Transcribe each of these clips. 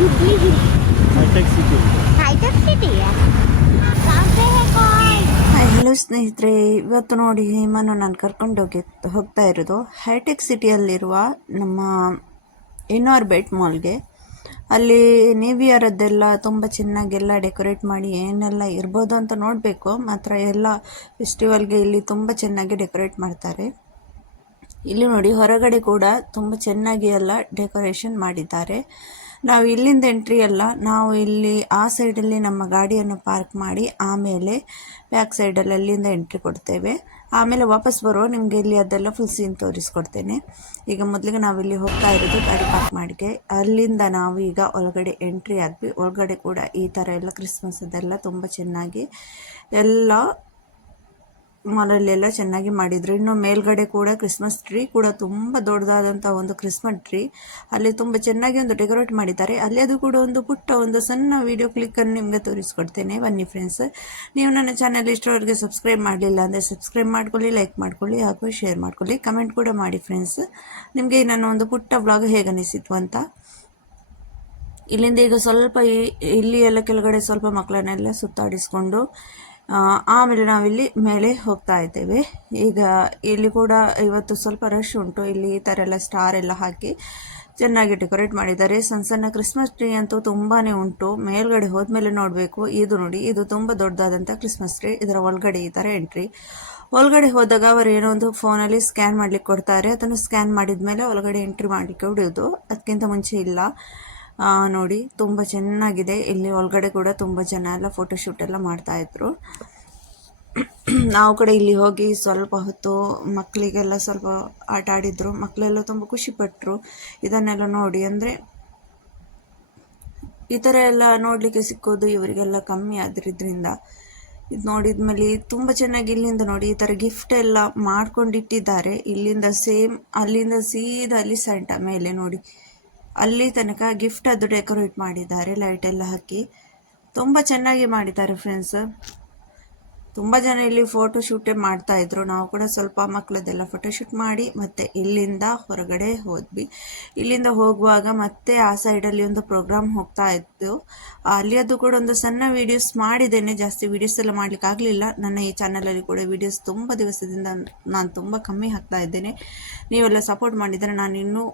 Jubilee Hills Hitech City Hitech City है कहाँ पे है कौन ಹಲೋ ಸ್ನೇಹಿತರೆ, ಇವತ್ತು ನೋಡಿ ಹೇಮನ್ನು ನಾನು ಕರ್ಕೊಂಡು ಹೋಗ್ತಾ ಇರೋದು ಹೈಟೆಕ್ ಸಿಟಿಯಲ್ಲಿರುವ ನಮ್ಮ ಇನ್ಆರ್ಬಿಟ್ ಮಾಲ್ಗೆ. ಅಲ್ಲಿ ನ್ಯೂ ಇಯರದ್ದೆಲ್ಲ ತುಂಬ ಚೆನ್ನಾಗೆಲ್ಲ ಡೆಕೋರೇಟ್ ಮಾಡಿ ಏನೆಲ್ಲ ಇರ್ಬೋದು ಅಂತ ನೋಡಬೇಕು. ಮಾತ್ರ ಎಲ್ಲ ಫೆಸ್ಟಿವಲ್ಗೆ ಇಲ್ಲಿ ತುಂಬ ಚೆನ್ನಾಗಿ ಡೆಕೋರೇಟ್ ಮಾಡ್ತಾರೆ. ಇಲ್ಲಿ ನೋಡಿ ಹೊರಗಡೆ ಕೂಡ ತುಂಬ ಚೆನ್ನಾಗಿ ಎಲ್ಲ ಡೆಕೋರೇಷನ್ ಮಾಡಿದ್ದಾರೆ. ನಾವು ಇಲ್ಲಿಂದ ಎಂಟ್ರಿ ಅಲ್ಲ, ನಾವು ಇಲ್ಲಿ ಆ ಸೈಡಲ್ಲಿ ನಮ್ಮ ಗಾಡಿಯನ್ನು ಪಾರ್ಕ್ ಮಾಡಿ ಆಮೇಲೆ ಬ್ಯಾಕ್ ಸೈಡಲ್ಲಿ ಅಲ್ಲಿಂದ ಎಂಟ್ರಿ ಕೊಡ್ತೇವೆ. ಆಮೇಲೆ ವಾಪಸ್ ಬರೋ ನಿಮಗೆ ಇಲ್ಲಿ ಅದೆಲ್ಲ ಫುಲ್ ಸೀನ್ ತೋರಿಸ್ಕೊಡ್ತೇನೆ. ಈಗ ಮೊದಲಿಗೆ ನಾವಿಲ್ಲಿ ಹೋಗ್ತಾ ಇರೋದು ಗಾಡಿ ಪಾರ್ಕ್ ಮಾಡಿಗೆ. ಅಲ್ಲಿಂದ ನಾವು ಈಗ ಒಳಗಡೆ ಎಂಟ್ರಿ ಆದ್ವಿ. ಒಳಗಡೆ ಕೂಡ ಈ ಥರ ಎಲ್ಲ ಕ್ರಿಸ್ಮಸ್ ಅದೆಲ್ಲ ತುಂಬ ಚೆನ್ನಾಗಿ ಎಲ್ಲ ಮಾಲಲ್ಲೆಲ್ಲ ಚೆನ್ನಾಗಿ ಮಾಡಿದರು. ಇನ್ನು ಮೇಲ್ಗಡೆ ಕೂಡ ಕ್ರಿಸ್ಮಸ್ ಟ್ರೀ ಕೂಡ ತುಂಬ ದೊಡ್ಡದಾದಂಥ ಒಂದು ಕ್ರಿಸ್ಮಸ್ ಟ್ರೀ ಅಲ್ಲಿ ತುಂಬ ಚೆನ್ನಾಗಿ ಒಂದು ಡೆಕೋರೇಟ್ ಮಾಡಿದ್ದಾರೆ. ಅಲ್ಲಿ ಅದು ಕೂಡ ಒಂದು ಪುಟ್ಟ ಒಂದು ಸಣ್ಣ ವಿಡಿಯೋ ಕ್ಲಿಕ್ಕನ್ನು ನಿಮಗೆ ತೋರಿಸ್ಕೊಡ್ತೇನೆ, ಬನ್ನಿ ಫ್ರೆಂಡ್ಸ್. ನೀವು ನನ್ನ ಚಾನಲ್ ಇಷ್ಟರವರೆಗೆ ಸಬ್ಸ್ಕ್ರೈಬ್ ಮಾಡಲಿಲ್ಲ ಅಂದರೆ ಸಬ್ಸ್ಕ್ರೈಬ್ ಮಾಡ್ಕೊಳ್ಳಿ, ಲೈಕ್ ಮಾಡ್ಕೊಳ್ಳಿ, ಹಾಗೂ ಶೇರ್ ಮಾಡ್ಕೊಳ್ಳಿ, ಕಮೆಂಟ್ ಕೂಡ ಮಾಡಿ ಫ್ರೆಂಡ್ಸ್. ನಿಮಗೆ ನನ್ನ ಒಂದು ಪುಟ್ಟ ವ್ಲಾಗ್ ಹೇಗೆ ಅನಿಸಿತು ಅಂತ. ಇಲ್ಲಿಂದ ಈಗ ಸ್ವಲ್ಪ ಇಲ್ಲಿ ಎಲ್ಲ ಕೆಳಗಡೆ ಸ್ವಲ್ಪ ಮಕ್ಕಳನ್ನೆಲ್ಲ ಸುತ್ತಾಡಿಸ್ಕೊಂಡು ಆಮೇಲೆ ನಾವಿಲ್ಲಿ ಮೇಲೆ ಹೋಗ್ತಾ ಇದ್ದೇವೆ. ಈಗ ಇಲ್ಲಿ ಕೂಡ ಇವತ್ತು ಸ್ವಲ್ಪ ರಶ್ ಉಂಟು. ಇಲ್ಲಿ ಈ ಥರ ಎಲ್ಲ ಸ್ಟಾರ್ ಎಲ್ಲ ಹಾಕಿ ಚೆನ್ನಾಗಿ ಡೆಕೋರೇಟ್ ಮಾಡಿದ್ದಾರೆ. ಸಣ್ಣ ಸಣ್ಣ ಕ್ರಿಸ್ಮಸ್ ಟ್ರೀ ಅಂತೂ ತುಂಬಾ ಉಂಟು. ಮೇಲ್ಗಡೆ ಹೋದ್ಮೇಲೆ ನೋಡಬೇಕು. ಇದು ನೋಡಿ, ಇದು ತುಂಬ ದೊಡ್ಡದಾದಂಥ ಕ್ರಿಸ್ಮಸ್ ಟ್ರೀ. ಇದರ ಒಳಗಡೆ ಈ ಥರ ಎಂಟ್ರಿ. ಒಳಗಡೆ ಹೋದಾಗ ಅವರು ಏನೋ ಒಂದು ಫೋನಲ್ಲಿ ಸ್ಕ್ಯಾನ್ ಮಾಡ್ಲಿಕ್ಕೆ ಕೊಡ್ತಾರೆ. ಅದನ್ನು ಸ್ಕ್ಯಾನ್ ಮಾಡಿದ ಮೇಲೆ ಒಳಗಡೆ ಎಂಟ್ರಿ ಮಾಡಲಿಕ್ಕೆ ಬಿಡೋದು, ಅದಕ್ಕಿಂತ ಮುಂಚೆ ಇಲ್ಲ. ನೋಡಿ ತುಂಬ ಚೆನ್ನಾಗಿದೆ. ಇಲ್ಲಿ ಒಳಗಡೆ ಕೂಡ ತುಂಬ ಜನ ಎಲ್ಲ ಫೋಟೋಶೂಟ್ ಎಲ್ಲ ಮಾಡ್ತಾಯಿದ್ರು. ನಾವು ಕೂಡ ಇಲ್ಲಿ ಹೋಗಿ ಸ್ವಲ್ಪ ಹೊತ್ತು ಮಕ್ಕಳಿಗೆಲ್ಲ ಸ್ವಲ್ಪ ಆಟ ಆಡಿದ್ರು. ಮಕ್ಕಳೆಲ್ಲ ತುಂಬ ಖುಷಿಪಟ್ಟರು ಇದನ್ನೆಲ್ಲ ನೋಡಿ. ಅಂದರೆ ಈ ಥರ ಎಲ್ಲ ನೋಡಲಿಕ್ಕೆ ಸಿಕ್ಕೋದು ಇವರಿಗೆಲ್ಲ ಕಮ್ಮಿ ಆದ್ರಿಂದ ಇದು ನೋಡಿದ್ಮೇಲೆ ತುಂಬ ಚೆನ್ನಾಗಿ ಇಲ್ಲಿಂದ ನೋಡಿ ಈ ಥರ ಗಿಫ್ಟ್ ಎಲ್ಲ ಮಾಡ್ಕೊಂಡಿಟ್ಟಿದ್ದಾರೆ. ಇಲ್ಲಿಂದ ಸೇಮ್ ಅಲ್ಲಿಂದ ಸೀದಾ ಅಲ್ಲಿ ಸೆಂಟ ಮೇಲೆ ನೋಡಿ ಅಲ್ಲಿ ತನಕ ಗಿಫ್ಟ್ ಅದು ಡೆಕೋರೇಟ್ ಮಾಡಿದ್ದಾರೆ. ಲೈಟ್ ಎಲ್ಲ ಹಾಕಿ ತುಂಬ ಚೆನ್ನಾಗಿ ಮಾಡಿದ್ದಾರೆ ಫ್ರೆಂಡ್ಸ್. ತುಂಬ ಜನ ಇಲ್ಲಿ ಫೋಟೋಶೂಟೇ ಮಾಡ್ತಾ ಇದ್ರು. ನಾವು ಕೂಡ ಸ್ವಲ್ಪ ಮಕ್ಕಳದೆಲ್ಲ ಫೋಟೋಶೂಟ್ ಮಾಡಿ ಮತ್ತೆ ಇಲ್ಲಿಂದ ಹೊರಗಡೆ ಹೋದ್ವಿ. ಇಲ್ಲಿಂದ ಹೋಗುವಾಗ ಮತ್ತೆ ಆ ಸೈಡಲ್ಲಿ ಒಂದು ಪ್ರೋಗ್ರಾಮ್ ಹೋಗ್ತಾ ಇತ್ತು. ಅಲ್ಲಿ ಅದು ಕೂಡ ಒಂದು ಸಣ್ಣ ವಿಡಿಯೋಸ್ ಮಾಡಿದ್ದೇನೆ. ಜಾಸ್ತಿ ವಿಡಿಯೋಸ್ ಎಲ್ಲ ಮಾಡ್ಲಿಕ್ಕೆ ಆಗಲಿಲ್ಲ. ನನ್ನ ಈ ಚಾನಲಲ್ಲಿ ಕೂಡ ವಿಡಿಯೋಸ್ ತುಂಬ ದಿವಸದಿಂದ ನಾನು ತುಂಬ ಕಮ್ಮಿ ಹಾಕ್ತಾ ಇದ್ದೇನೆ. ನೀವೆಲ್ಲ ಸಪೋರ್ಟ್ ಮಾಡಿದರೆ ನಾನು ಇನ್ನೂ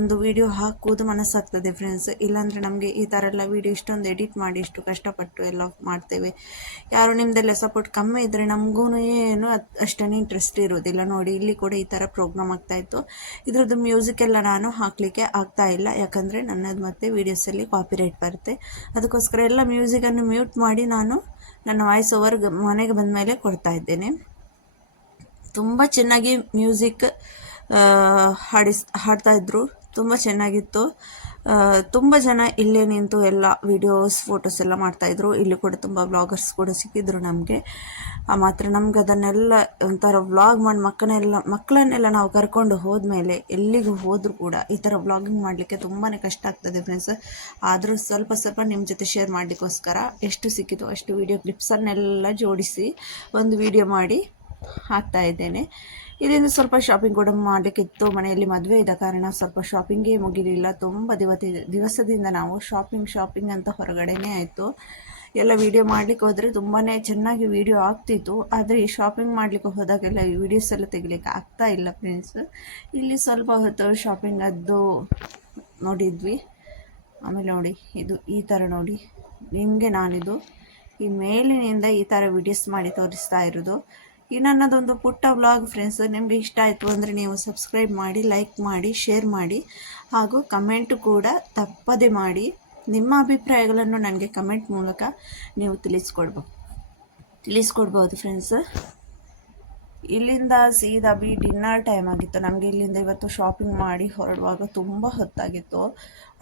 ಒಂದು ವಿಡಿಯೋ ಹಾಕುವುದು ಮನಸ್ಸಾಗ್ತದೆ ಫ್ರೆಂಡ್ಸ್. ಇಲ್ಲಾಂದರೆ ನಮಗೆ ಈ ಥರ ಎಲ್ಲ ವಿಡಿಯೋ ಇಷ್ಟೊಂದು ಎಡಿಟ್ ಮಾಡಿ ಇಷ್ಟು ಕಷ್ಟಪಟ್ಟು ಎಲ್ಲ ಮಾಡ್ತೇವೆ. ಯಾರು ನಿಮ್ಮದೆಲ್ಲ ಸಪೋರ್ಟ್ ಕಮ್ಮಿ ಇದ್ದರೆ ನಮಗೂ ಏನು ಅಷ್ಟೇ ಇಂಟ್ರೆಸ್ಟ್ ಇರೋದಿಲ್ಲ. ನೋಡಿ ಇಲ್ಲಿ ಕೂಡ ಈ ಥರ ಪ್ರೋಗ್ರಾಮ್ ಆಗ್ತಾಯಿತ್ತು. ಇದ್ರದ್ದು ಮ್ಯೂಸಿಕ್ ಎಲ್ಲ ನಾನು ಹಾಕಲಿಕ್ಕೆ ಆಗ್ತಾ ಇಲ್ಲ, ಯಾಕಂದರೆ ನನ್ನದು ಮತ್ತೆ ವೀಡಿಯೋಸಲ್ಲಿ ಕಾಪಿರೈಟ್ ಬರುತ್ತೆ. ಅದಕ್ಕೋಸ್ಕರ ಎಲ್ಲ ಮ್ಯೂಸಿಕನ್ನು ಮ್ಯೂಟ್ ಮಾಡಿ ನಾನು ನನ್ನ ವಾಯ್ಸ್ ಓವರ್ ಮನೆಗೆ ಬಂದ ಮೇಲೆ ಕೊಡ್ತಾ ಇದ್ದೇನೆ. ತುಂಬ ಚೆನ್ನಾಗಿ ಮ್ಯೂಸಿಕ್ ಹಾಡ್ತಾಯಿದ್ರು, ತುಂಬ ಚೆನ್ನಾಗಿತ್ತು. ತುಂಬ ಜನ ಇಲ್ಲೇ ನಿಂತು ಎಲ್ಲ ವಿಡಿಯೋಸ್ ಫೋಟೋಸ್ ಎಲ್ಲ ಮಾಡ್ತಾಯಿದ್ರು. ಇಲ್ಲಿ ಕೂಡ ತುಂಬ ಬ್ಲಾಗರ್ಸ್ ಕೂಡ ಸಿಕ್ಕಿದ್ರು ನಮಗೆ. ಮಾತ್ರ ನಮ್ಗೆ ಅದನ್ನೆಲ್ಲ ಒಂಥರ ವ್ಲಾಗ್ ಮಾಡಿ ಮಕ್ಕಳನ್ನೆಲ್ಲ ನಾವು ಕರ್ಕೊಂಡು ಹೋದ್ಮೇಲೆ ಎಲ್ಲಿಗೂ ಹೋದರೂ ಕೂಡ ಈ ಥರ ವ್ಲಾಗಿಂಗ್ ಮಾಡಲಿಕ್ಕೆ ತುಂಬಾ ಕಷ್ಟ ಆಗ್ತದೆ ಫ್ರೆಂಡ್ಸ್. ಆದರೂ ಸ್ವಲ್ಪ ಸ್ವಲ್ಪ ನಿಮ್ಮ ಜೊತೆ ಶೇರ್ ಮಾಡಲಿಕ್ಕೋಸ್ಕರ ಎಷ್ಟು ಸಿಕ್ಕಿತು ಅಷ್ಟು ವಿಡಿಯೋ ಕ್ಲಿಪ್ಸನ್ನೆಲ್ಲ ಜೋಡಿಸಿ ಒಂದು ವಿಡಿಯೋ ಮಾಡಿ ಹಾಕ್ತಾ ಇದ್ದೇನೆ. ಇದರಿಂದ ಸ್ವಲ್ಪ ಶಾಪಿಂಗ್ ಕೂಡ ಮಾಡಲಿಕ್ಕಿತ್ತು. ಮನೆಯಲ್ಲಿ ಮದುವೆ ಇದ್ದ ಕಾರಣ ಸ್ವಲ್ಪ ಶಾಪಿಂಗೇ ಮುಗಿಲಿಲ್ಲ. ತುಂಬ ದಿವಸದಿಂದ ನಾವು ಶಾಪಿಂಗ್ ಅಂತ ಹೊರಗಡೆನೇ ಆಯಿತು. ಎಲ್ಲ ವಿಡಿಯೋ ಮಾಡಲಿಕ್ಕೆ ಹೋದರೆ ತುಂಬಾ ಚೆನ್ನಾಗಿ ವಿಡಿಯೋ ಆಗ್ತಿತ್ತು. ಆದರೆ ಈ ಶಾಪಿಂಗ್ ಮಾಡಲಿಕ್ಕೆ ಹೋದಾಗೆಲ್ಲ ಈ ವಿಡಿಯೋಸ್ ಎಲ್ಲ ತೆಗಿಲಿಕ್ಕೆ ಆಗ್ತಾ ಇಲ್ಲ ಫ್ರೆಂಡ್ಸ್. ಇಲ್ಲಿ ಸ್ವಲ್ಪ ಹೊತ್ತು ಶಾಪಿಂಗ್ ಅದು ನೋಡಿದ್ವಿ. ಆಮೇಲೆ ನೋಡಿ ಇದು ಈ ಥರ ನೋಡಿ, ನಿಮಗೆ ನಾನಿದು ಈ ಮೇಲಿನಿಂದ ಈ ಥರ ವಿಡಿಯೋಸ್ ಮಾಡಿ ತೋರಿಸ್ತಾ ಇರೋದು. ಈ ನನ್ನದೊಂದು ಪುಟ್ಟ ವ್ಲಾಗ್ ಫ್ರೆಂಡ್ಸ್. ನಿಮಗೆ ಇಷ್ಟ ಆಯಿತು ಅಂದರೆ ನೀವು ಸಬ್ಸ್ಕ್ರೈಬ್ ಮಾಡಿ, ಲೈಕ್ ಮಾಡಿ, ಶೇರ್ ಮಾಡಿ, ಹಾಗೂ ಕಮೆಂಟ್ ಕೂಡ ತಪ್ಪದೆ ಮಾಡಿ. ನಿಮ್ಮ ಅಭಿಪ್ರಾಯಗಳನ್ನು ನನಗೆ ಕಮೆಂಟ್ ಮೂಲಕ ನೀವು ತಿಳಿಸ್ಕೊಡ್ಬೋದು ಫ್ರೆಂಡ್ಸ್. ಇಲ್ಲಿಂದ ಸೀದಾ ಡಿನ್ನರ್ ಟೈಮ್ ಆಗಿತ್ತು ನಮಗೆ. ಇಲ್ಲಿಂದ ಇವತ್ತು ಶಾಪಿಂಗ್ ಮಾಡಿ ಹೊರಡುವಾಗ ತುಂಬ ಹೊತ್ತಾಗಿತ್ತು,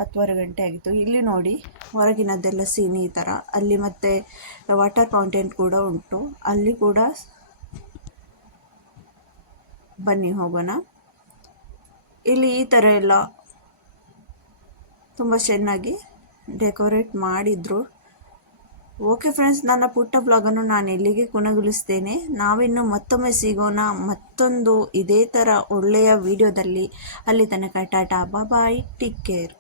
10:30 ಗಂಟೆ ಆಗಿತ್ತು. ಇಲ್ಲಿ ನೋಡಿ ಹೊರಗಿನದ್ದೆಲ್ಲ ಸೀನ್ ಈ ಥರ. ಅಲ್ಲಿ ಮತ್ತೆ ವಾಟರ್ ಫೌಂಟೇನ್ ಕೂಡ ಉಂಟು, ಅಲ್ಲಿ ಕೂಡ ಬನ್ನಿ ಹೋಗೋಣ. ಇಲ್ಲಿ ಈ ಥರ ಎಲ್ಲ ತುಂಬ ಚೆನ್ನಾಗಿ ಡೆಕೋರೇಟ್ ಮಾಡಿದ್ರು. ಓಕೆ ಫ್ರೆಂಡ್ಸ್, ನನ್ನ ಪುಟ್ಟ ಬ್ಲಾಗನ್ನು ನಾನು ಇಲ್ಲಿಗೆ ಕೊನೆಗೊಳಿಸ್ತೇನೆ. ನಾವಿನ್ನು ಮತ್ತೊಮ್ಮೆ ಸಿಗೋಣ ಮತ್ತೊಂದು ಇದೇ ಥರ ಒಳ್ಳೆಯ ವಿಡಿಯೋದಲ್ಲಿ. ಅಲ್ಲಿ ತನಕ ಟಾಟಾ, ಬಾಯ್, ಟೇಕ್ ಕೇರ್.